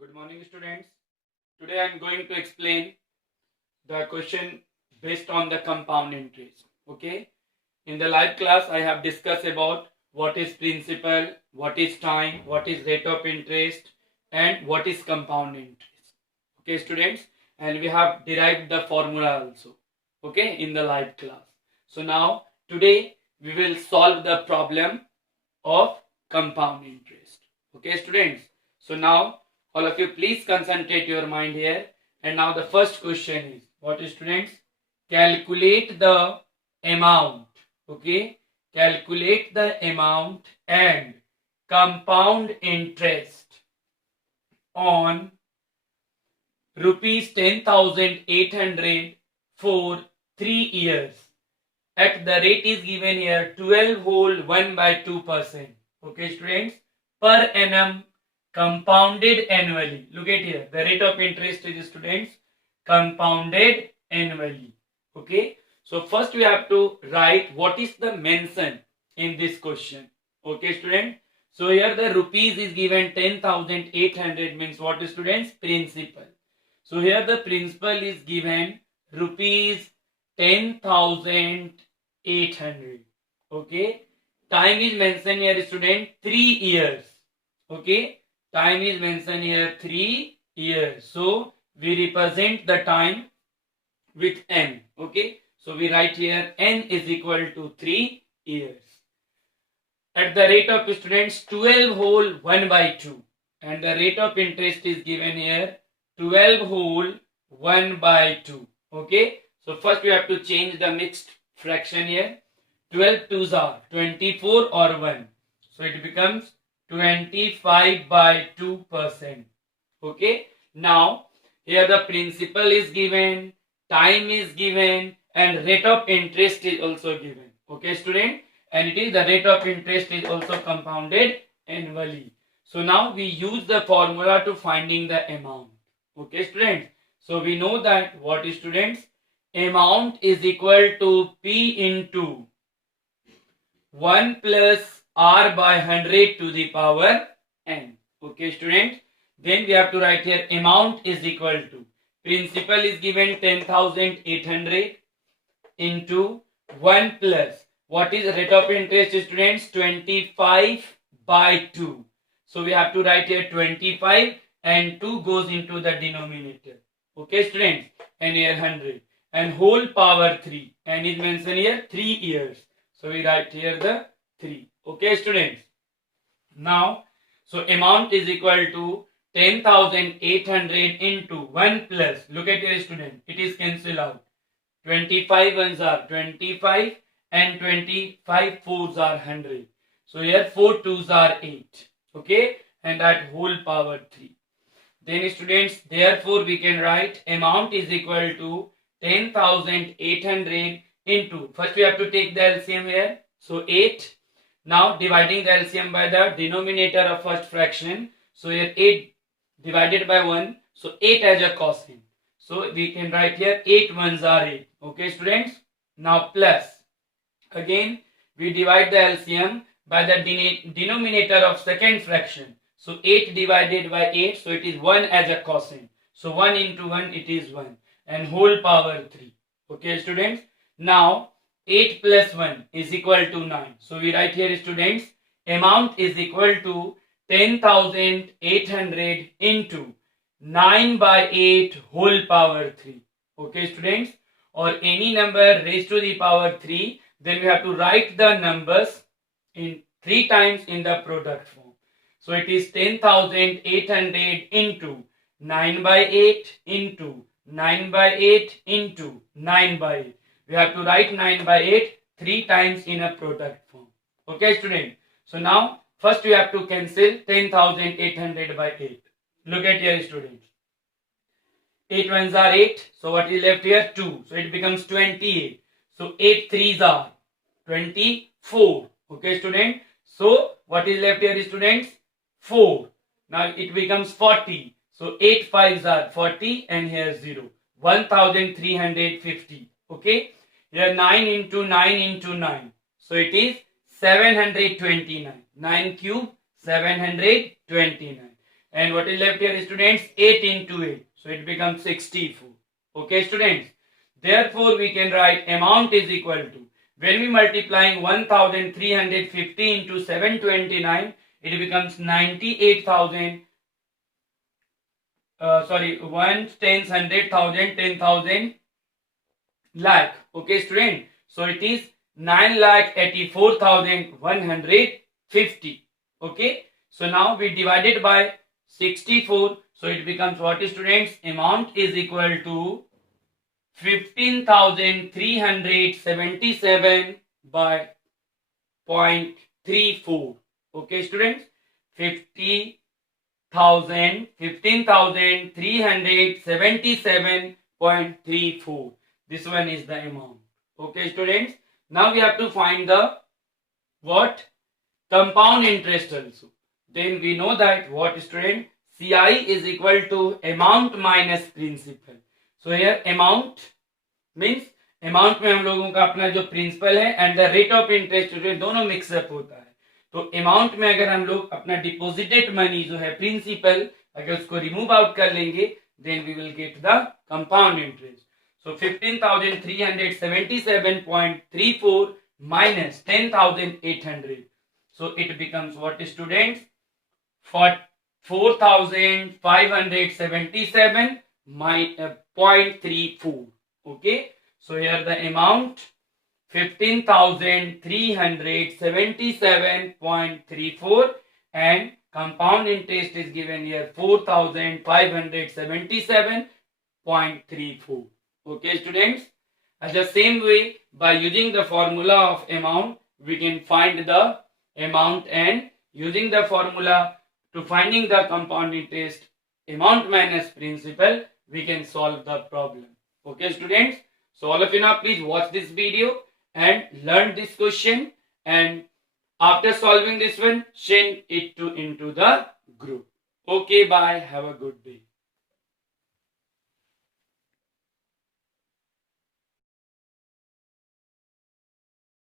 Good morning, students. Today I am going to explain the question based on the compound interest. Okay. In the live class, I have discussed about what is principal, what is time, what is rate of interest, and what is compound interest. Okay, students. And we have derived the formula also. Okay, in the live class. So now today we will solve the problem of compound interest. Okay, students. So now all of you please concentrate your mind here. And now the first question is, what is, students? Calculate the amount. Okay, calculate the amount and compound interest on rupees 10,800 for 3 years at the rate is given here 12 whole 1 by 2%. Okay, students, per annum compounded annually. Look at here, the rate of interest is, students, compounded annually. Okay, so first we have to write what is the mention in this question. Okay, student. So here the rupees is given 10,800 means what is, students? Principal. So here the principal is given rupees 10,800. Okay. Time is mentioned here, student, 3 years. Okay. Time is mentioned here 3 years. So we represent the time with n. Okay. So we write here n is equal to 3 years. At the rate of, students, 12 whole 1 by 2. And the rate of interest is given here 12 whole 1 by 2. Okay. So first we have to change the mixed fraction here. 12 twos are 24 or 1. So it becomes 25 by 2%. Okay. Now here the principal is given, time is given, and rate of interest is also given. Okay, student. And it is the rate of interest is also compounded annually. So now we use the formula to finding the amount. Okay, students. So we know that what is, students? Amount is equal to P into 1 plus R by 100 to the power n. Okay, students. Then we have to write here amount is equal to, principal is given 10,800 into 1 plus, what is the rate of interest, students? 25 by 2. So we have to write here 25 and 2 goes into the denominator. Okay, students. And here 100. And whole power 3. And is mentioned here 3 years. So we write here the 3. Okay, students. Now, so amount is equal to 10,800 into 1 plus. Look at here, student. It is cancelled out. 25 ones are 25 and 25 fours are 100. So here 4 twos are 8. Okay. And that whole power 3. Then, students, therefore we can write amount is equal to 10,800 into, first we have to take the LCM here. So 8. Now dividing the LCM by the denominator of first fraction. So here 8 divided by 1. So 8 as a quotient. So we can write here 8 ones are 8. Okay, students. Now plus. Again we divide the LCM by the denominator of second fraction. So 8 divided by 8. So it is 1 as a quotient. So 1 into 1 it is 1. And whole power 3. Okay, students. Now 8 plus 1 is equal to 9. So we write here, students, amount is equal to 10,800 into 9 by 8 whole power 3. Okay, students. Or any number raised to the power 3. Then we have to write the numbers in 3 times in the product form. So it is 10,800 into 9 by 8 into 9 by 8 into 9 by 8. We have to write 9 by 8 3 times in a product form. Okay, student. So now first we have to cancel 10,800 by 8. Look at here, students. 8 ones are 8. So what is left here? 2. So it becomes 28. So 8 threes are 24. Okay, student. So what is left here, students? 4. Now it becomes 40. So 8 fives are 40 and here 0. 1,350. Okay. Here 9 into 9 into 9. So it is 729. 9 cube 729. and what is left here students? 8 into 8, so it becomes 64. Okay students, therefore we can write amount is equal to, when we multiplying 1350 into 729, it becomes 98,000, one tens, 100,000, 10,000 lakh. Okay student, so it is 9,84,150. Okay, so now we divided by 64, so it becomes what students? Amount is equal to 15,377 by 0.34. Okay students, 15,377.34. This one is the amount. Okay students, now we have to find the what? Compound interest also. Then we know that what student? CI is equal to amount minus principal. So here amount means amount में हम लोगों का अपना जो principal है and the rate of interest दोनों mix up होता है. तो अमाउंट में अगर हम लोग अपना डिपॉजिटेड मनी जो है प्रिंसिपल अगर उसको रिमूव आउट कर लेंगे then we will get the compound interest. So 15,377.34 minus 10,800. So it becomes what students? 4,577.34. Okay. So here the amount 15,377.34 and compound interest is given here 4,577.34. Okay students, as the same way by using the formula of amount we can find the amount, and using the formula to finding the compound interest amount minus principal we can solve the problem. Okay students, so all of you now please watch this video and learn this question, and after solving this one send it into the group. Okay, bye, have a good day.